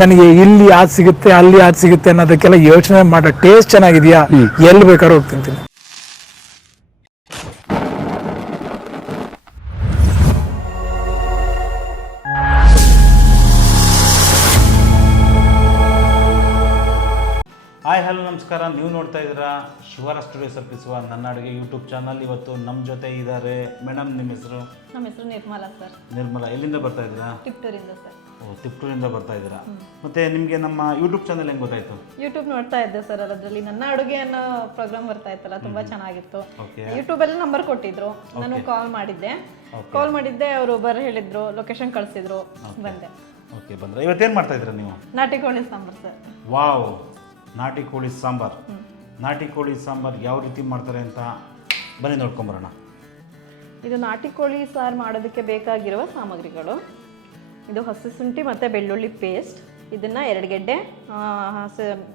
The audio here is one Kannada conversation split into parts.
ನನಗೆ ಇಲ್ಲಿ ಅದು ಸಿಗುತ್ತೆ ಅಲ್ಲಿ ಅದು ಸಿಗುತ್ತೆ ಅನ್ನೋದಕ್ಕೆಲ್ಲ ಯೋಚನೆ ಮಾಡೋ ಟೇಸ್ಟ್ ಚೆನ್ನಾಗಿದೆಯಾ ಎಲ್ಲಿ ಬೇಕಾದ್ರೂ ಹೋಗಿ ತಿಂತೀನಿ. ಹಾಯ್ ಹಲೋ ನಮಸ್ಕಾರ. ನೀವು ನೋಡ್ತಾ ಇದ್ದೀರಾ ಶಿವರ ಸ್ಟುಡಿಯೋಸ್ ಅರ್ಪಿಸುವ ನನ್ನ ಅಡುಗೆ ಯೂಟ್ಯೂಬ್ ಚಾನಲ್. ಇವತ್ತು ನಮ್ಮ ಜೊತೆ ಇದ್ದಾರೆ ಮೇಡಮ್. ನಿಮ್ಮ ಹೆಸರು? ನಮ್ಮ ಹೆಸರು ನಿರ್ಮಲಾ ಸರ್. ನಿರ್ಮಲಾ, ಎಲ್ಲಿಂದ ಬರ್ತಾ ಇದ್ದೀರಾ? ತಿಪ್ಟೂರಿಂದ ಸರ್. ಓ, ತಿಪ್ಟೂರಿಂದ ಬರ್ತಾ ಇದ್ದೀರಾ. ಮತ್ತೆ ನಿಮಗೆ ನಮ್ಮ ಯೂಟ್ಯೂಬ್ ಚಾನಲ್ ಹೆಂಗೆ ಗೊತ್ತಾಯ್ತು? ಯೂಟ್ಯೂಬ್ ನೋಡ್ತಾ ಇದ್ದೆ ಸರ್, ಅದರಲ್ಲಿ ನನ್ನ ಅಡುಗೆ ಅನ್ನೋ ಪ್ರೋಗ್ರಾಮ್ ಬರ್ತಾ ಇತ್ತಲ್ಲ, ತುಂಬಾ ಚೆನ್ನಾಗಿತ್ತು. ಯೂಟ್ಯೂಬ್ ಅಲ್ಲಿ ನಂಬರ್ ಕೊಟ್ಟಿದ್ರು, ನಾನು ಕಾಲ್ ಮಾಡಿದ್ದೆ. ಅವರು ಹೇಳಿದ್ರು, ಲೊಕೇಶನ್ ಕಳಿಸಿದ್ರು, ಬಂದೆ. ಓಕೆ, ಬಂದ್ರೆ ಇವತ್ತೇನು ಮಾಡ್ತಾ ಇದ್ದೀರಾ ನೀವು? ನಾಟಿ ಕೋಳಿ ಸಾಂಬಾರ್ ಸರ್. ವಾವ್, ನಾಟಿ ಕೋಳಿ ಸಾಂಬಾರ್. ನಾಟಿ ಕೋಳಿ ಸಾಂಬಾರ್ ಯಾವ ರೀತಿ ಮಾಡ್ತಾರೆ ಅಂತ ಬನ್ನಿ ನೋಡ್ಕೊಂಬರೋಣ. ಇದು ನಾಟಿ ಕೋಳಿ ಸಾರು ಮಾಡೋದಕ್ಕೆ ಬೇಕಾಗಿರುವ ಸಾಮಗ್ರಿಗಳು: ಇದು ಹಸಿ ಶುಂಠಿ ಮತ್ತು ಬೆಳ್ಳುಳ್ಳಿ ಪೇಸ್ಟ್. ಇದನ್ನು 2 ಗೆಡ್ಡೆ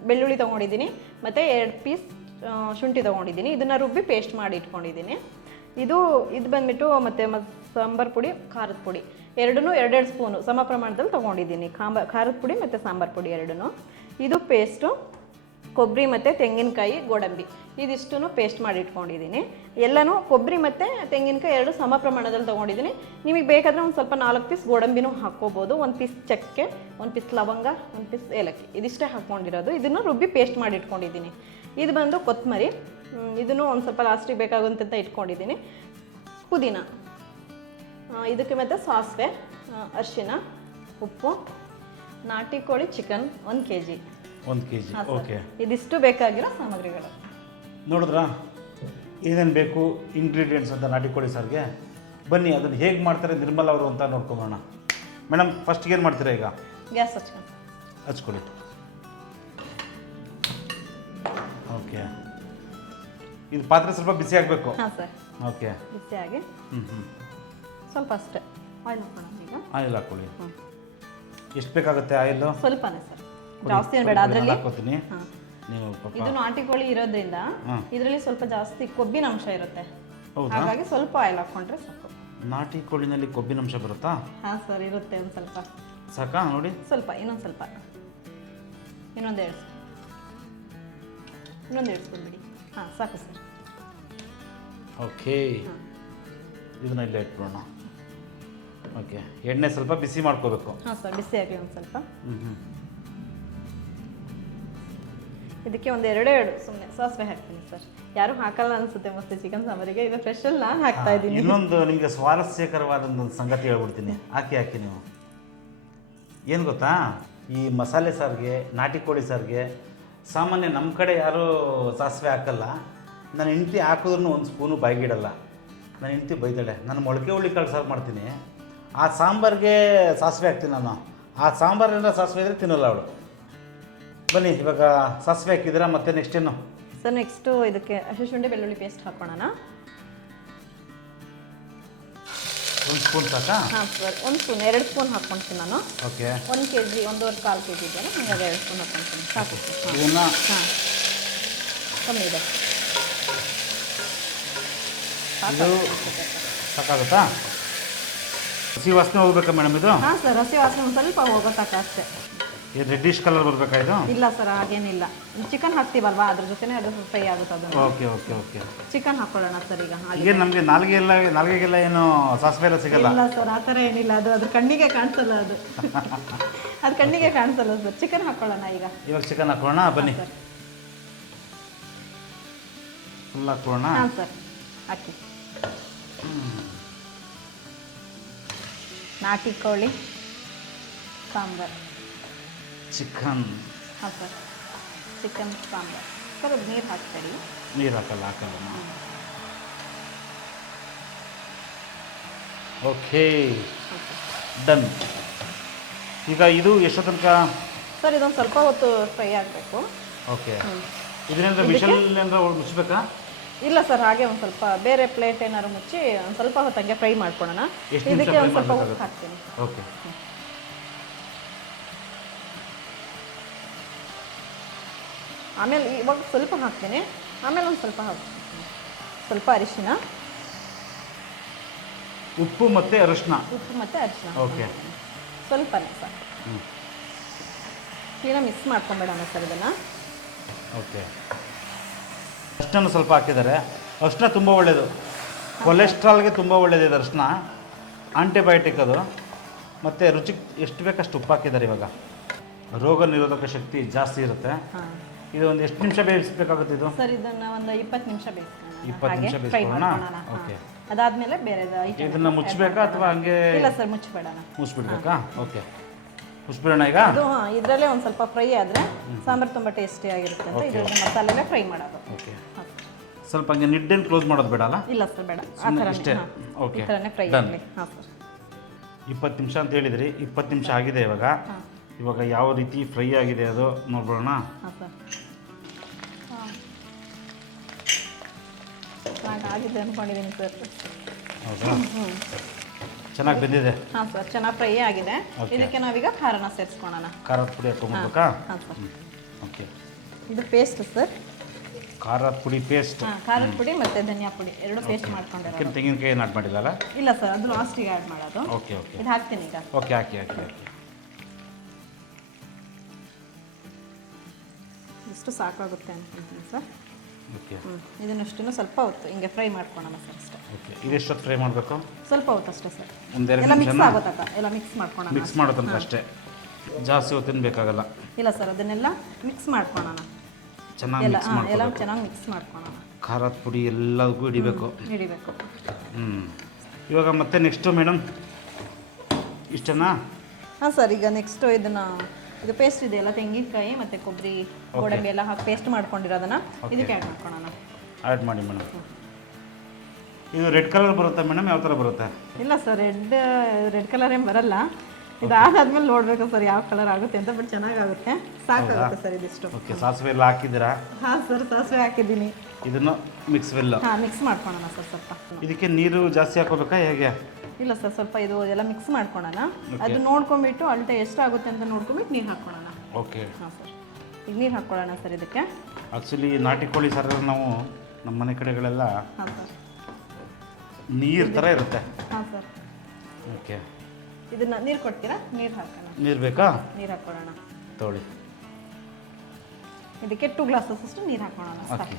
ಬೆಳ್ಳುಳ್ಳಿ ತೊಗೊಂಡಿದ್ದೀನಿ, ಮತ್ತು 2 ಪೀಸ್ ಶುಂಠಿ ತೊಗೊಂಡಿದ್ದೀನಿ. ಇದನ್ನು ರುಬ್ಬಿ ಪೇಸ್ಟ್ ಮಾಡಿ ಇಟ್ಕೊಂಡಿದ್ದೀನಿ. ಇದು ಬಂದುಬಿಟ್ಟು ಮತ್ತು ಸಾಂಬಾರು ಪುಡಿ, ಖಾರದ ಪುಡಿ ಎರಡನ್ನೂ 2 ಸ್ಪೂನು ಸಮ ಪ್ರಮಾಣದಲ್ಲಿ ತೊಗೊಂಡಿದ್ದೀನಿ. ಖಾರದ ಪುಡಿ ಮತ್ತು ಸಾಂಬಾರು ಪುಡಿ ಎರಡೂ. ಇದು ಪೇಸ್ಟು ಕೊಬ್ಬರಿ ಮತ್ತು ತೆಂಗಿನಕಾಯಿ, ಗೋಡಂಬಿ ಇದಿಷ್ಟೂ ಪೇಸ್ಟ್ ಮಾಡಿ ಇಟ್ಕೊಂಡಿದ್ದೀನಿ. ಎಲ್ಲನೂ ಕೊಬ್ಬರಿ ಮತ್ತು ತೆಂಗಿನಕಾಯಿ 2 ಸಮ ಪ್ರಮಾಣದಲ್ಲಿ ತೊಗೊಂಡಿದ್ದೀನಿ. ನಿಮಗೆ ಬೇಕಾದರೆ ಒಂದು ಸ್ವಲ್ಪ 4 ಪೀಸ್ ಗೋಡಂಬಿನೂ ಹಾಕ್ಕೋಬೋದು. 1 ಪೀಸ್ ಚಕ್ಕೆ, 1 ಪೀಸ್ ಲವಂಗ, 1 ಪೀಸ್ ಏಲಕ್ಕಿ ಇದಿಷ್ಟೇ ಹಾಕ್ಕೊಂಡಿರೋದು. ಇದನ್ನು ರುಬ್ಬಿ ಪೇಸ್ಟ್ ಮಾಡಿ ಇಟ್ಕೊಂಡಿದ್ದೀನಿ. ಇದು ಬಂದು ಕೊತ್ತಂಬರಿ, ಇದನ್ನು ಒಂದು ಸ್ವಲ್ಪ ಲಾಸ್ಟಿಗೆ ಬೇಕಾಗುವಂತ ಇಟ್ಕೊಂಡಿದ್ದೀನಿ. ಪುದೀನ, ಇದಕ್ಕೆ ಮತ್ತು ಸಾಸಿವೆ, ಅರಿಶಿನ, ಉಪ್ಪು, ನಾಟಿ ಕೋಳಿ ಚಿಕನ್ 1 kg. 1 kg. ಓಕೆ, ಇದಿಷ್ಟು ಬೇಕಾಗಿರೋ ಸಾಮಗ್ರಿಗಳು. ನೋಡಿದ್ರಾ ಏನೇನು ಬೇಕು ಇಂಗ್ರೀಡಿಯೆಂಟ್ಸ್ ಅಂತ ನಾಟಿ ಕೋಳಿ ಸಾರಿಗೆ? ಬನ್ನಿ ಅದನ್ನು ಹೇಗೆ ಮಾಡ್ತಾರೆ ನಿರ್ಮಲಾ ಅವರು ಅಂತ ನೋಡ್ಕೊಂಬೋಣ. ಮೇಡಮ್, ಫಸ್ಟ್ಗೆ ಏನು ಮಾಡ್ತೀರಾ? ಈಗ ಗ್ಯಾಸ್ ಹಚ್ಕೊಳ್ಳಿ. ಓಕೆ, ಇದು ಪಾತ್ರೆ ಸ್ವಲ್ಪ ಬಿಸಿ ಆಗಬೇಕು. ಹಾಂ ಸರ್. ಓಕೆ, ಬಿಸಿಯಾಗಿ ಸ್ವಲ್ಪ ಅಷ್ಟೇ ಆಯಿಲ್ ಹಾಕೋಣ. ಈಗ ಆಯಿಲ್ ಹಾಕ್ಕೊಳ್ಳಿ. ಎಷ್ಟು ಬೇಕಾಗುತ್ತೆ ಆಯಿಲ್? ಸ್ವಲ್ಪನೇ ಸರ್, ಜಾಸ್ತಿ ಏನು ಬೇಡ. ಅದರಲ್ಲಿ ಹಾಕೋತೀನಿ. ನೀವು ಇದು ನಾಟಿ ಕೋಳಿ ಇರೋದ್ರಿಂದ ಇದರಲ್ಲಿ ಸ್ವಲ್ಪ ಜಾಸ್ತಿ ಕೊಬ್ಬಿನ ಅಂಶ ಇರುತ್ತೆ. ಹಾಗಾಗಿ ಸ್ವಲ್ಪ ಆಯಿಲ್ ಹಾಕ್ಕೊಂಡ್ರೆ ಸಾಕು. ನಾಟಿ ಕೋಳಿನಲ್ಲಿ ಕೊಬ್ಬಿನ ಅಂಶ ಬರುತ್ತಾ? ಹಾಂ ಸರ್, ಇರುತ್ತೆ. ಒಂದು ಸ್ವಲ್ಪ ಸಾಕಾ? ನೋಡಿ, ಸ್ವಲ್ಪ ಇನ್ನೊಂದು ಸ್ವಲ್ಪ, ಇನ್ನೊಂದು 2 ಸ್ಪೂನ್ ಬಿಡಿ. ಹಾಂ, ಸಾಕು ಸರ್. ಓಕೆ, ಇದನ್ನ ಇಲ್ಲೇ ಇಟ್ಬಿಡೋಣ. ಓಕೆ, ಎಣ್ಣೆ ಸ್ವಲ್ಪ ಬಿಸಿ ಮಾಡ್ಕೋಬೇಕು. ಹಾಂ ಸರ್, ಬಿಸಿ ಆಗಲಿ ಒಂದು ಸ್ವಲ್ಪ. ಇದಕ್ಕೆ ಒಂದು 2 ಸುಮ್ಮನೆ ಸಾಸಿವೆ ಹಾಕ್ತೀನಿ ಸರ್. ಯಾರು ಹಾಕಲ್ಲ ಅನಿಸುತ್ತೆ ಮಸ್ತ್ ಚಿಕನ್ ಸಾಂಬಾರಿಗೆ. ಇದು ಸ್ಪೆಷಲ್ ನಾನು ಹಾಕ್ತಾ ಇದ್ದೀನಿ. ಇನ್ನೊಂದು ನಿಮಗೆ ಸ್ವಾರಸ್ಯಕರವಾದೊಂದು ಸಂಗತಿ ಹೇಳ್ಬಿಡ್ತೀನಿ. ಹಾಕಿ ನೀವು ಏನು ಗೊತ್ತಾ, ಈ ಮಸಾಲೆ ಸಾರಿಗೆ, ನಾಟಿ ಕೋಳಿ ಸಾರಿಗೆ ಸಾಮಾನ್ಯ ನಮ್ಮ ಕಡೆ ಯಾರೂ ಸಾಸಿವೆ ಹಾಕಲ್ಲ. ನನ್ನ ಹೆಂಡತಿ ಹಾಕಿದ್ರೂ 1 ಸ್ಪೂನು ಬಾಯಿಗಿಡಲ್ಲ. ನನ್ನ ಹೆಂಡತಿ ಬೈತಾಳೆ. ನಾನು ಮೊಳಕೆ ಹುಳಿ ಕಾಳು ಸಾರು ಮಾಡ್ತೀನಿ, ಆ ಸಾಂಬಾರಿಗೆ ಸಾಸಿವೆ ಹಾಕ್ತೀನಿ ನಾನು. ಆ ಸಾಂಬಾರಿಂದ ಸಾಸಿವೆ ಇದ್ದರೆ ತಿನ್ನಲ್ಲ ಅವಳು. ಬನ್ನಿ, ಇವಾಗ ಸಾಸಿವೆ ಹಾಕಿದ್ದೀರಾ, ಮತ್ತೆ ನೆಕ್ಸ್ಟ್ ಏನು ಸರ್? ನೆಕ್ಸ್ಟು ಇದಕ್ಕೆ ಹಸಿ ಶುಂಠಿ ಬೆಳ್ಳುಳ್ಳಿ ಪೇಸ್ಟ್ ಹಾಕೋಣ. 1 ಸ್ಪೂನ್ ಸಾಕಾ? ಹಾಂ ಸರ್, 1 ಸ್ಪೂನ್ 2 ಸ್ಪೂನ್ ಹಾಕ್ಕೊಳ್ತೀನಿ ನಾನು. ಓಕೆ, 1 kg 1.25 kg ಇದೆಯಲ್ಲ, ಹಾಗಾಗಿ 2 ಸ್ಪೂನ್ ಹಾಕ್ಕೊಳ್ತೀನಿ ಸಾಕು. ಇದನ್ನು ಹಾಂ, ಕಮ್ಮಿ ಇದೆ. ಇದು ಸಾಕಾಗುತ್ತಾ? ಹಸಿ ವಾಸನೆ ಹೋಗ್ಬೇಕಾ ಮೇಡಮ್ ಇದು? ಹಾಂ ಸರ್, ಹಸಿ ವಾಸನೆ ಒಂದು ಸ್ವಲ್ಪ ಹೋಗೋತಕ್ಕ ಅಷ್ಟೇ. ಇದು ರೆಡ್ಡಿಶ್ ಕಲರ್ ಬರಬೇಕಾ ಇದು? ಇಲ್ಲ ಸರ್, ಹಾಗೇನಿಲ್ಲ. ಚಿಕನ್ ಹಾಕ್ತೀವಲ್ವಾ, ಅದ್ರ ಜೊತೆನೇ ಅದು ಫ್ರೈ ಆಗುತ್ತೆ. ಅದು ಓಕೆ ಓಕೆ ಓಕೆ. ಚಿಕನ್ ಹಾಕೊಳ್ಳೋಣ ಸರ್ ಈಗ. ಈಗ ನಮಗೆ ನಾಲ್ಗೆಗೆಲ್ಲ ಏನು ಸಾಸಿವೆ ಎಲ್ಲ ಸಿಗಲ್ಲ? ಇಲ್ಲ ಸರ್, ಆ ಥರ ಏನಿಲ್ಲ. ಅದು ಕಣ್ಣಿಗೆ ಕಾಣಿಸಲ್ಲ. ಅದು ಕಣ್ಣಿಗೆ ಕಾಣಿಸಲ್ಲ ಸರ್. ಚಿಕನ್ ಹಾಕೊಳ್ಳೋಣ ಈಗ. ಇವಾಗ ಚಿಕನ್ ಹಾಕೊಳ್ಳೋಣ. ಬನ್ನಿ, ಫುಲ್ ಹಾಕೊಳ್ಳೋಣ. ಹಾಂ ಸರ್, ಹಾಕಿ. ನಾಟಿ ಕೋಳಿ ಸಾಂಬಾರ್ ಚಿಕನ್. ಹಾಂ ಸರ್, ಚಿಕನ್ ಸಾಂಬಾರ್. ಸರ್, ಅದು ನೀರು ಹಾಕ್ತೀರಿ? ನೀರು ಹಾಕಲ್ಲ. Okay, done. ಈಗ ಇದು ಎಷ್ಟು ತನಕ ಸರ್? ಇದೊಂದು ಸ್ವಲ್ಪ ಹೊತ್ತು ಫ್ರೈ ಆಗಬೇಕು. ಓಕೆ, ಇದರಿಂದ ವಿಷಲ್ ಏನಾದ್ರು ಮುಚ್ಚಬೇಕಾ? ಇಲ್ಲ ಸರ್, ಹಾಗೆ ಒಂದು ಸ್ವಲ್ಪ ಬೇರೆ ಪ್ಲೇಟ್ ಏನಾದ್ರು ಮುಚ್ಚಿ ಒಂದು ಸ್ವಲ್ಪ ಹೊತ್ತಂಗೆ ಫ್ರೈ ಮಾಡ್ಕೊಳ್ಳೋಣ. ಇದಕ್ಕೆ ಒಂದು ಸ್ವಲ್ಪ ಉಪ್ಪು ಹಾಕ್ತೀನಿ. ಓಕೆ, ಆಮೇಲೆ ಇವಾಗ ಸ್ವಲ್ಪ ಹಾಕ್ತೀನಿ, ಆಮೇಲೆ ಒಂದು ಸ್ವಲ್ಪ ಹಾಕ್ತೀನಿ. ಸ್ವಲ್ಪ ಅರಿಶಿನ, ಉಪ್ಪು ಮತ್ತು ಅರಿಶಿನ. ಉಪ್ಪು ಮತ್ತು ಅರಿಶಿನ ಓಕೆ, ಸ್ವಲ್ಪನೇ ಸಾಕು. ಕ್ಲೀನಾಗಿ ಮಿಕ್ಸ್ ಮಾಡ್ಕೊಂಬೇಡಣ ಸರ್ ಇದನ್ನು. ಓಕೆ, ಅರಿಶಿನ ಸ್ವಲ್ಪ ಹಾಕಿದ್ದಾರೆ. ಅರಿಶಿನ ತುಂಬ ಒಳ್ಳೆಯದು, ಕೊಲೆಸ್ಟ್ರಾಲ್ಗೆ ತುಂಬ ಒಳ್ಳೆಯದಿದೆ ಅರಿಶಿನ, ಆಂಟಿಬಯೋಟಿಕ್ ಅದು. ಮತ್ತು ರುಚಿಗೆ ಎಷ್ಟು ಬೇಕಷ್ಟು ಉಪ್ಪು ಹಾಕಿದ್ದಾರೆ. ಇವಾಗ ರೋಗ ನಿರೋಧಕ ಶಕ್ತಿ ಜಾಸ್ತಿ ಇರುತ್ತೆ. ಹಾಂ ಇದು ಒಂದು ಎಷ್ಟು ನಿಮಿಷ ಬೇಯಿಸಬೇಕಾಗುತ್ತೆ ಇದು? ಸರ್ ಇದನ್ನು ಒಂದು 20 ನಿಮಿಷ ಬೇಯಿಸ್ಕೊಳ್ಳೋಣ. 20 ನಿಮಿಷ ಬೇಯಿಸ್ಕೊಳ್ಳೋಣ. ಓಕೆ, ಅದಾದಮೇಲೆ ಬೇರೆ ಇದನ್ನು ಮುಚ್ಚಬೇಕಾ ಅಥವಾ ಹಂಗೆ? ಇಲ್ಲ ಸರ್, ಮುಚ್ಚಬೇಡಣ. ಮುಚ್ಚಿಬಿಡ್ಬೇಕಾ? ಓಕೆ, ಮುಚ್ಚಿಬಿಡೋಣ ಈಗ. ಅದು ಇದರಲ್ಲೇ ಒಂದು ಸ್ವಲ್ಪ ಫ್ರೈ ಆದರೆ ಸಾಂಬಾರು ತುಂಬ ಟೇಸ್ಟಿ ಆಗಿರುತ್ತೆ ಅಂತ ಇದರಲ್ಲಿ ಮಸಾಲೆಲ್ಲೇ ಫ್ರೈ ಮಾಡೋದು. ಓಕೆ, ಸ್ವಲ್ಪ ಹಂಗೆ ನಿಡ್ಡೇನು ಕ್ಲೋಸ್ ಮಾಡೋದು ಬೇಡ ಅಲ್ಲ? ಇಲ್ಲ ಸರ್, ಬೇಡ. ಆ ಥರ ಇಷ್ಟೇ. ಓಕೆ, ಈ ಥರನೇ ಫ್ರೈ ಆಗಲಿ. ಹಾಂ ಸರ್. 20 ನಿಮಿಷ ಅಂತ ಹೇಳಿದ್ರಿ, 20 ನಿಮಿಷ ಆಗಿದೆ ಇವಾಗ. ಇವಾಗ ಯಾವ ರೀತಿ ಫ್ರೈ ಆಗಿದೆ ಅದು ನೋಡ್ಬೋಣ. ಹಾಂ ಸರ್. ಆಗಿದೆ ಅಂದ್ಕೊಂಡಿದ್ದೀನಿ ಸರ್. ಹೌದಾ? ಚೆನ್ನಾಗಿ ಬೆಂದಿದೆ. ಹಾಂ ಸರ್, ಚೆನ್ನಾಗಿ ಫ್ರೈ ಆಗಿದೆ. ಇದಕ್ಕೆ ನಾವೀಗ ಖಾರನ ಸೇರಿಸ್ಕೊಳ್ಳೋಣ. ಖಾರದ ಪುಡಿ ಹಾಕೊಂಡ್ಬೇಕಾ? ಹಾಂ ಸರ್. ಓಕೆ, ಇದು ಪೇಸ್ಟ್ ಸರ್. ಖಾರದ ಪುಡಿ ಪೇಸ್ಟ್. ಹಾಂ, ಖಾರದ ಪುಡಿ ಮತ್ತು ಧನಿಯಾ ಪುಡಿ ಎರಡು ಪೇಸ್ಟ್ ಮಾಡ್ಕೊಂಡಿರೋದು. ತೆಂಗಿನಕಾಯಿ ಏನು ಆಡ್ ಮಾಡಿಲ್ಲಲ್ಲ? ಇಲ್ಲ ಸರ್, ಅದು ಲಾಸ್ಟಿಗೆ ಆ್ಯಡ್ ಮಾಡೋದು. ಓಕೆ ಓಕೆ, ಇದು ಹಾಕ್ತೀನಿ ಈಗ. ಓಕೆ, ಹಾಕಿ ಹಾಕಿ ಹಾಕಿ. ಇಷ್ಟು ಸಾಕಾಗುತ್ತೆ ಅಂದ್ಕೊಳ್ತೀನಿ ಸರ್. ಓಕೆ, ಇದನ್ನಷ್ಟು ಸ್ವಲ್ಪ ಹೊತ್ತು ಹಿಂಗೆ ಫ್ರೈ ಮಾಡ್ಕೊಳ್ಳೋಣ ಸರ್ ಅಷ್ಟೇ. ಓಕೆ, ಇದೆಷ್ಟೊತ್ತು ಫ್ರೈ ಮಾಡಬೇಕು? ಸ್ವಲ್ಪ ಹೊತ್ತು ಅಷ್ಟೇ ಸರ್. ಒಂದೆರಡು ಎಲ್ಲ ನಿಮಿಷ ಮಿಕ್ಸ್ ಆಗೋತಕ್ಕ ಎಲ್ಲ ಮಿಕ್ಸ್ ಮಾಡ್ಕೊಳ್ಳೋಣ. ಮಿಕ್ಸ್ ಮಾಡೋ ತನಕ ಅಷ್ಟೇ, ಜಾಸ್ತಿ ಹೊತ್ತಿನ ಬೇಕಾಗಲ್ಲ. ಇಲ್ಲ ಸರ್, ಅದನ್ನೆಲ್ಲ ಮಿಕ್ಸ್ ಮಾಡ್ಕೊಳ್ಳೋಣ. ಚೆನ್ನಾಗಿ ಎಲ್ಲ ಮಿಕ್ಸ್ ಎಲ್ಲ ಮಾಡ್ಕೊಳ್ಳೋದು. ಚೆನ್ನಾಗಿ ಮಿಕ್ಸ್ ಮಾಡ್ಕೊಳ್ಳೋಣ. ಖಾರದ ಪುಡಿ ಎಲ್ಲದಕ್ಕೂ ಹಿಡಿಬೇಕು. ಹಿಡಿಬೇಕು. ಇವಾಗ ಮತ್ತೆ ನೆಕ್ಸ್ಟು ಮೇಡಮ್ ಇಷ್ಟನಾ? ಹಾಂ ಸರ್, ಈಗ ನೆಕ್ಸ್ಟು ಇದು ಪೇಸ್ಟ್ ಇದೆಯಲ್ಲ, ತೆಂಗಿನಕಾಯಿ ಮತ್ತು ಕೊಬ್ಬರಿ ಗೋಡಂಬಿ ಎಲ್ಲ ಹಾಕಿ ಪೇಸ್ಟ್ ಮಾಡ್ಕೊಂಡಿರೋದನ್ನ ಇದಕ್ಕೆ ಆ್ಯಡ್ ಮಾಡ್ಕೊಳ್ಳೋಣ. ಆ್ಯಡ್ ಮಾಡಿ ಮೇಡಮ್. ಇದು ರೆಡ್ ಕಲರ್ ಬರುತ್ತಾ ಮೇಡಮ್? ಯಾವ ಥರ ಬರುತ್ತೆ? ಇಲ್ಲ ಸರ್, ರೆಡ್ ಕಲರ್ ಏನು ಬರಲ್ಲ. ಇದಾದ್ಮೇಲೆ ನೋಡಬೇಕು ಸರ್ ಯಾವ ಕಲರ್ ಆಗುತ್ತೆ ಅಂತ. ಬಟ್ ಚೆನ್ನಾಗಾಗುತ್ತೆ, ಸಾಕಾಗುತ್ತೆ ಸರ್ ಇದಿಷ್ಟು. ಓಕೆ, ಸಾಸಿವೆ ಎಲ್ಲ ಹಾಕಿದ್ದೀರಾ? ಹಾಂ ಸರ್, ಸಾಸಿವೆ ಹಾಕಿದ್ದೀನಿ. ಇದನ್ನು ಮಿಕ್ಸ್ ವೆಲ್. ಹಾಂ, ಮಿಕ್ಸ್ ಮಾಡ್ಕೊಳ್ಳೋಣ ಸರ್ ಸ್ವಲ್ಪ. ಇದಕ್ಕೆ ನೀರು ಜಾಸ್ತಿ ಹಾಕೋಬೇಕಾ ಹೇಗೆ? ಇಲ್ಲ ಸರ್, ಸ್ವಲ್ಪ ಇದು ಎಲ್ಲ ಮಿಕ್ಸ್ ಮಾಡ್ಕೊಳ್ಳೋಣ. ಅದು ನೋಡ್ಕೊಂಬಿಟ್ಟು ಅಳತೆ ಎಷ್ಟಾಗುತ್ತೆ ಅಂತ ನೋಡ್ಕೊಂಬಿಟ್ಟು ನೀರು ಹಾಕ್ಕೊಳ್ಳೋಣ. ಓಕೆ. ಹಾಂ ಸರ್, ಈಗ ನೀರು ಹಾಕ್ಕೊಳ್ಳೋಣ ಸರ್ ಇದಕ್ಕೆ. ಆ್ಯಕ್ಚುಲಿ ನಾಟಿ ಕೋಳಿ ಸಾರು ನಾವು ನಮ್ಮ ಮನೆ ಕಡೆಗಳೆಲ್ಲ ಹಾಂ ಸರ್, ನೀರು ಥರ ಇರುತ್ತೆ. ಹಾಂ ಸರ್. ಓಕೆ, ಇದನ್ನ ನೀರು ಕೊಡ್ತೀರಾ? ನೀರು ಹಾಕೋಣ. ನೀರು ಬೇಕಾ? ನೀರು ಹಾಕ್ಕೊಳ್ಳೋಣ. ತೊಗೊಳ್ಳಿ. ಇದಕ್ಕೆ 2 ಗ್ಲಾಸಸ್ ಅಷ್ಟು ನೀರು ಹಾಕ್ಕೊಳ್ಳೋಣ. ಓಕೆ.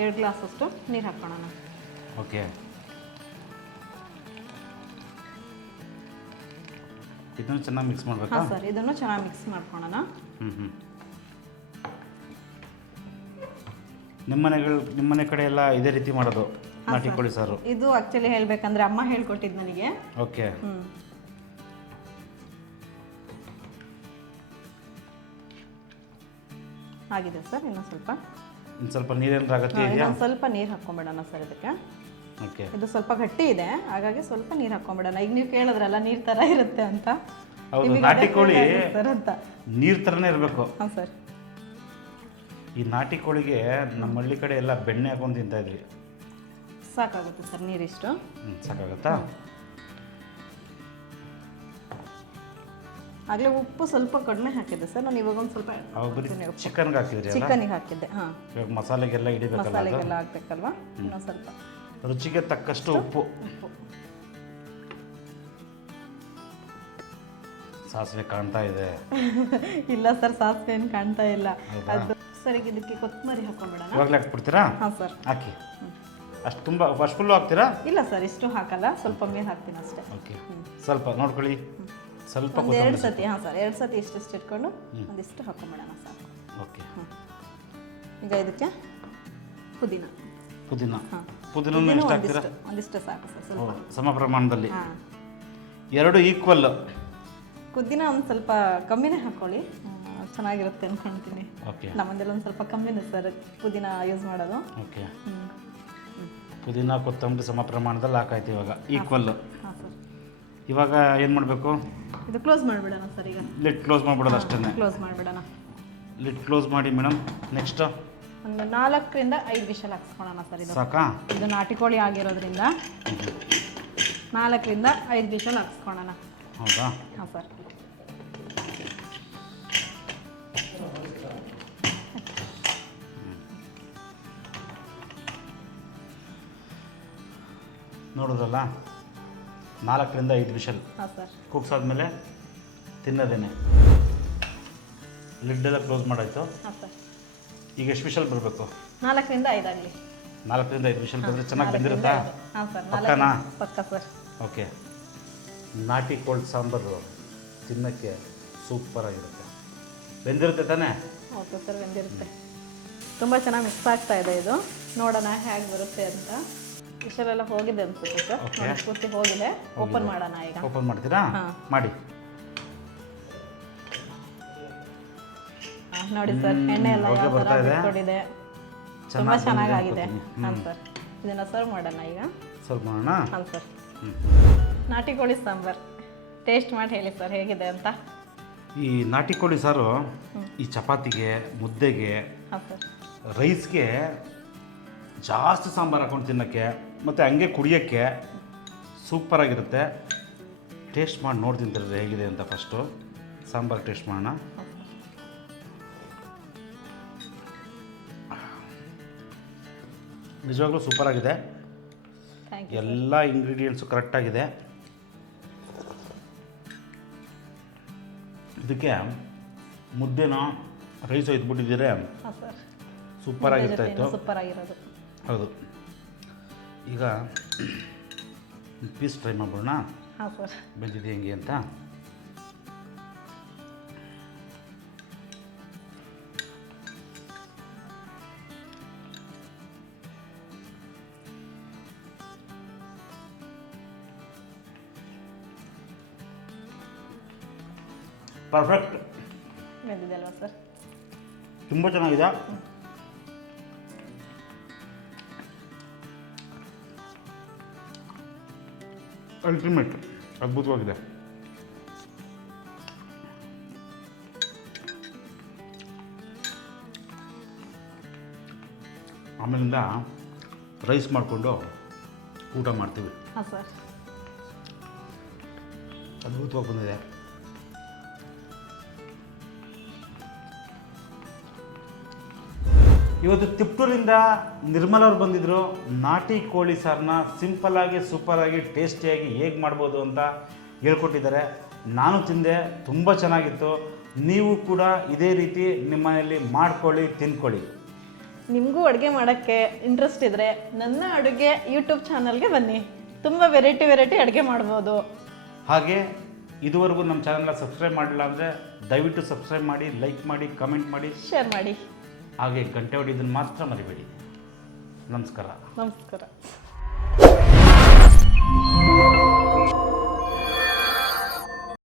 2 ಗ್ಲಾಸ್ ಅಷ್ಟು ನೀರು ಹಾಕ್ಕೊಳ್ಳೋಣ. ಓಕೆ, ಇದನ್ನು ಚೆನ್ನಾಗಿ ಮಿಕ್ಸ್ ಮಾಡಬೇಕಾ? ಹಾಂ ಸರ್, ಇದನ್ನು ಚೆನ್ನಾಗಿ ಮಿಕ್ಸ್ ಮಾಡ್ಕೊಳ್ಳೋಣ. ನಿಮ್ಮ ಮನೆ ಕಡೆ ಎಲ್ಲ ಇದೇ ರೀತಿ ಮಾಡೋದು ನಾಟಿ ಕೋಳಿ ಸಾರು? ಇದು ಆ್ಯಕ್ಚುಲಿ ಹೇಳ್ಬೇಕಂದ್ರೆ ಅಮ್ಮ ಹೇಳ್ಕೊಟ್ಟಿದ್ದು ನನಗೆ. ಓಕೆ. ಆಗಿದೆ ಸರ್. ಇನ್ನೊಂದು ಸ್ವಲ್ಪ ನೀರೇನಾದ್ರು ಅಗತ್ಯ ಇದೆಯಾ? ಸ್ವಲ್ಪ ನೀರು ಹಾಕ್ಕೊಂಬಿಡೋಣ ಸರ್ ಇದಕ್ಕೆ. ಓಕೆ, ಇದು ಸ್ವಲ್ಪ ಗಟ್ಟಿ ಇದೆ, ಹಾಗಾಗಿ ಸ್ವಲ್ಪ ನೀರು ಹಾಕ್ಕೊಂಬಿಡೋಣ. ಈಗ ನೀವು ಕೇಳಿದ್ರಲ್ಲ ನೀರು ಥರ ಇರುತ್ತೆ ಅಂತ. ಹೌದು, ನಾಟಿ ಕೋಳಿ ಸರ್ ಅಂತ. ನೀರು ಥರನೇ ಇರಬೇಕು. ಹಾಂ ಸರ್. ಈ ನಾಟಿ ಕೋಳಿಗೆ ನಮ್ಮ ಹಳ್ಳಿ ಕಡೆ ಎಲ್ಲ ಬೆಣ್ಣೆ ಹಾಕೊಂಡು ತಿಂತಾ ಇದ್ವಿ. ಸಾಕಾಗುತ್ತೆ ಸರ್ ನೀರಿಷ್ಟು. ಸಾಕಾಗುತ್ತಾ? ಆಗಲೇ ಉಪ್ಪು ಸ್ವಲ್ಪ ಕಡಿಮೆ ಹಾಕಿದ್ದೆ ಸರ್ ನಾನು. ಇವಾಗ ಒಂದು ಸ್ವಲ್ಪ ಚಿಕನ್ಗೆ ಹಾಕಿದ್ರಿ? ಚಿಕನ್ನಿಗೆ ಹಾಕಿದ್ದೆ. ಹಾಂ, ಇವಾಗ ಮಸಾಲೆಗೆಲ್ಲ ಹಿಡಿಬೇಕಲ್ಲ, ಮಸಾಲೆಗೆಲ್ಲ ಹಾಕ್ಬೇಕಲ್ವಾ? ಇನ್ನೊಂದು ಸ್ವಲ್ಪ ರುಚಿಗೆ ತಕ್ಕಷ್ಟು ಉಪ್ಪು. ಸಾಸಿವೆ ಕಾಣ್ತಾ ಇದೆ. ಇಲ್ಲ ಸರ್, ಸಾಸಿವೆ ಏನು ಕಾಣ್ತಾ ಇಲ್ಲ. ಅದು ಸರಿಗೆ ಇದಕ್ಕೆ ಕೊತ್ತಂಬರಿ ಹಾಕೊಂಡ್ಬಿಡೋಣ. ಇವಾಗಲೇ ಹಾಕ್ಬಿಡ್ತೀರಾ? ಹಾಂ ಸರ್, ಹಾಕಿ. ಅಷ್ಟು ತುಂಬ ಫಸ್ಟ್ ಫುಲ್ಲು ಹಾಕ್ತೀರಾ? ಇಲ್ಲ ಸರ್, ಇಷ್ಟು ಹಾಕಲ್ಲ, ಸ್ವಲ್ಪ ಮೇಲೆ ಹಾಕ್ತೀನಿ ಅಷ್ಟೇ. ಓಕೆ, ಸ್ವಲ್ಪ ನೋಡ್ಕೊಳ್ಳಿ. ಸ್ವಲ್ಪ ಒಂದು 2 ಸತಿ. ಹಾಂ ಸರ್, 2 ಸತಿ ಇಷ್ಟಿಷ್ಟು ಇಟ್ಕೊಂಡು ಒಂದಿಷ್ಟು ಹಾಕೊಂಡ್ಬಿಡೋಣ ಸಾಕು. ಓಕೆ. ಈಗ ಇದಕ್ಕೆ ಪುದೀನ. ಹಾಂ, ಪುದೀನ ಎಷ್ಟು ಹಾಕ್ತೀರಾ? ಒಂದಿಷ್ಟು ಸಾಕು ಸರ್, ಸ್ವಲ್ಪ ಸಮ ಪ್ರಮಾಣದಲ್ಲಿ. ಹಾಂ, 2 ಈಕ್ವಲ್. ಪುದೀನ ಒಂದು ಸ್ವಲ್ಪ ಕಮ್ಮಿನೇ ಹಾಕ್ಕೊಳ್ಳಿ, ಚೆನ್ನಾಗಿರುತ್ತೆ ಅನ್ಕೊಂತೀನಿ. ಓಕೆ, ನಮ್ಮಂದೆಲ್ಲ ಒಂದು ಸ್ವಲ್ಪ ಕಮ್ಮಿನೇ ಸರ್ ಪುದೀನ ಯೂಸ್ ಮಾಡೋದು. ಓಕೆ. ಪುದೀನ ಕೊತ್ತಂಬರಿ ಸಮ ಪ್ರಮಾಣದಲ್ಲಿ ಹಾಕಾಯ್ತು ಇವಾಗ, ಈಕ್ವಲ್. ಹಾಂ ಸರ್. ಇವಾಗ ಏನು ಮಾಡಬೇಕು? ಇದು ಕ್ಲೋಸ್ ಮಾಡಿಬಿಡೋಣ ಸರ್. ಈಗ ಲಿಡ್ ಕ್ಲೋಸ್ ಮಾಡಿಬಿಡೋದು ಅಷ್ಟೇ. ಕ್ಲೋಸ್ ಮಾಡಿಬಿಡೋಣ. ಲಿಡ್ ಕ್ಲೋಸ್ ಮಾಡಿ ಮೇಡಮ್. ನೆಕ್ಸ್ಟ್ ಒಂದು 4ರಿಂದ 5 ವಿಷಲ್ ಹಾಕ್ಸ್ಕೊಳ್ಳೋಣ ಸರ್. ಇದು ಸಾಕಾ? ಇದು ನಾಟಿ ಕೋಳಿ ಆಗಿರೋದ್ರಿಂದ 4ರಿಂದ 5 ವಿಷಲ್ ಹಾಕ್ಸ್ಕೊಳ್ಳೋಣ. ಹೌದಾ? ಹಾಂ ಸರ್. ನೋಡಿದ್ರಲ್ಲ, 4ರಿಂದ 5 ವಿಷಲ್ ಹಾಂ ಸರ್. ಕೂಗ್ಸಾದ್ಮೇಲೆ ತಿನ್ನೋದೇನೆ. ಲಿಡ್ ಎಲ್ಲ ಕ್ಲೋಸ್ ಮಾಡಾಯ್ತು. ಹಾಂ ಸರ್. ಈಗ ಎಷ್ಟು ವಿಷಲ್ ಬರಬೇಕು? 4ರಿಂದ 5 ಆಗಲಿ. 4ರಿಂದ 5 ವಿಷಲ್ ಬಂದರೆ ಚೆನ್ನಾಗಿ ಬೆಂದಿರುತ್ತಾ? ಹಾಂ ಸರ್. ಪಕ್ಕನಾ? ಪಕ್ಕ ಸರ್. ಓಕೆ. ನಾಟಿ ಕೋಳಿ ಸಾಂಬಾರು ತಿನ್ನೋಕ್ಕೆ ಸೂಪರಾಗಿರುತ್ತೆ. ಬೆಂದಿರುತ್ತೆ ತಾನೇ? ಓಕೆ ಸರ್, ಬೆಂದಿರುತ್ತೆ. ತುಂಬ ಚೆನ್ನಾಗಿ ಮಿಕ್ಸ್ ಆಗ್ತಾ ಇದೆ ಇದು. ನೋಡೋಣ ಹೇಗೆ ಬರುತ್ತೆ ಅಂತ. ವಿಷಲೆಲ್ಲ ಹೋಗಿದೆ ಅನ್ಸುತ್ತೆ ಸರ್. Okay. ಪೂರ್ತಿ ಹೋಗಿದೆ. ಓಪನ್ ಮಾಡೋಣ ಈಗ. ಓಪನ್ ಮಾಡ್ತೀರಾ? ಹಾಂ. ಮಾಡಿ. ನೋಡಿ ಸರ್, ಎಣ್ಣೆ ಎಲ್ಲ ಹೊಗೆ ಯಾವ ಬರ್ತಾ ಥರ ಇದೆ. ಬಿಟ್ಕೊಂಡಿದೆ. ತುಂಬ ಚೆನ್ನಾಗಿ ಚೆನ್ನಾಗಾಗಿದೆ. ಬಂದಿದೆ ಹಾಂ ಸರ್. ಇದನ್ನು ಸರ್ವ್ ಮಾಡೋಣ ಈಗ. ಸ್ವಲ್ಪ ಮಾಡೋಣ. ಹಾಂ ಸರ್. ನಾಟಿ ಕೋಳಿ ಸಾಂಬಾರು ಟೇಸ್ಟ್ ಮಾಡಿ ಹೇಳಿ ಸರ್ ಹೇಗಿದೆ ಅಂತ. ಈ ನಾಟಿ ಕೋಳಿ ಸಾರು ಈ ಚಪಾತಿಗೆ, ಮುದ್ದೆಗೆ, ಹಾಂ ಸರ್. ರೈಸ್ಗೆ ಜಾಸ್ತಿ ಸಾಂಬಾರು ಹಾಕೊಂಡು ತಿನ್ನೋಕ್ಕೆ ಮತ್ತು ಹಂಗೆ ಕುಡಿಯೋಕ್ಕೆ ಸೂಪರಾಗಿರುತ್ತೆ. ಟೇಸ್ಟ್ ಮಾಡಿ ನೋಡ್ತೀನಿ ತರ್ರಿ ಹೇಗಿದೆ ಅಂತ. ಫಸ್ಟು ಸಾಂಬಾರು ಟೇಸ್ಟ್ ಮಾಡೋಣ. ನಿಜವಾಗ್ಲೂ ಸೂಪರಾಗಿದೆ. Thank you. ಎಲ್ಲ ಇಂಗ್ರೀಡಿಯೆಂಟ್ಸು ಕರೆಕ್ಟಾಗಿದೆ. ಇದಕ್ಕೆ ಮುದ್ದೆನೋ ರೈಸು ಇದ್ಬಿಟ್ಟಿದ್ದೀರಿ, ಹಾಂ ಸರ್. ಸೂಪರಾಗಿರ್ತಾ ಇತ್ತು. ಸೂಪರ್ ಆಗಿರೋದು. ಹೌದು. ಈಗ ಪೀಸ್ ಟ್ರೈ ಮಾಡ್ಬೋಣ. ಹಾಂ ಸರ್. ಬೆಂದಿದೆ ಹೆಂಗೆ ಅಂತ. ಪರ್ಫೆಕ್ಟ್. ಬೆಂದಿದೆ ಅಲ್ವಾ ಸರ್? ತುಂಬ ಚೆನ್ನಾಗಿದೆ. ಅಲ್ಟಿಮೇಟ್. ಅದ್ಭುತವಾಗಿದೆ. ಆಮೇಲಿಂದ ರೈಸ್ ಮಾಡಿಕೊಂಡು ಊಟ ಮಾಡ್ತೀವಿ. ಹಾಂ ಸರ್. ಅದ್ಭುತವಾಗಿ ಬಂದಿದೆ. ಇವತ್ತು ತಿಪ್ಟೂರಿಂದ ನಿರ್ಮಲ ಅವ್ರು ಬಂದಿದ್ದರು. ನಾಟಿ ಕೋಳಿ ಸಾರನ್ನ ಸಿಂಪಲ್ಲಾಗಿ, ಸೂಪರಾಗಿ, ಟೇಸ್ಟಿಯಾಗಿ ಹೇಗೆ ಮಾಡ್ಬೋದು ಅಂತ ಹೇಳ್ಕೊಟ್ಟಿದ್ದಾರೆ. ನಾನು ತಿಂದೆ, ತುಂಬ ಚೆನ್ನಾಗಿತ್ತು. ನೀವು ಕೂಡ ಇದೇ ರೀತಿ ನಿಮ್ಮ ಮನೆಯಲ್ಲಿ ಮಾಡ್ಕೊಳ್ಳಿ, ತಿನ್ಕೊಳ್ಳಿ. ನಿಮಗೂ ಅಡುಗೆ ಮಾಡೋಕ್ಕೆ ಇಂಟ್ರೆಸ್ಟ್ ಇದ್ದರೆ ನನ್ನ ಅಡುಗೆ ಯೂಟ್ಯೂಬ್ ಚಾನಲ್ಗೆ ಬನ್ನಿ. ತುಂಬ ವೆರೈಟಿ ಅಡುಗೆ ಮಾಡ್ಬೋದು. ಹಾಗೆ ಇದುವರೆಗೂ ನಮ್ಮ ಚಾನಲ್ನ ಸಬ್ಸ್ಕ್ರೈಬ್ ಮಾಡಿಲ್ಲ ಅಂದರೆ ದಯವಿಟ್ಟು ಸಬ್ಸ್ಕ್ರೈಬ್ ಮಾಡಿ, ಲೈಕ್ ಮಾಡಿ, ಕಮೆಂಟ್ ಮಾಡಿ, ಶೇರ್ ಮಾಡಿ. ಹಾಗೆ ಗಂಟೆ ಹೊಡಿಯೋದನ್ನು ಮಾತ್ರ ಮರಿಬೇಡಿ. ನಮಸ್ಕಾರ. ನಮಸ್ಕಾರ.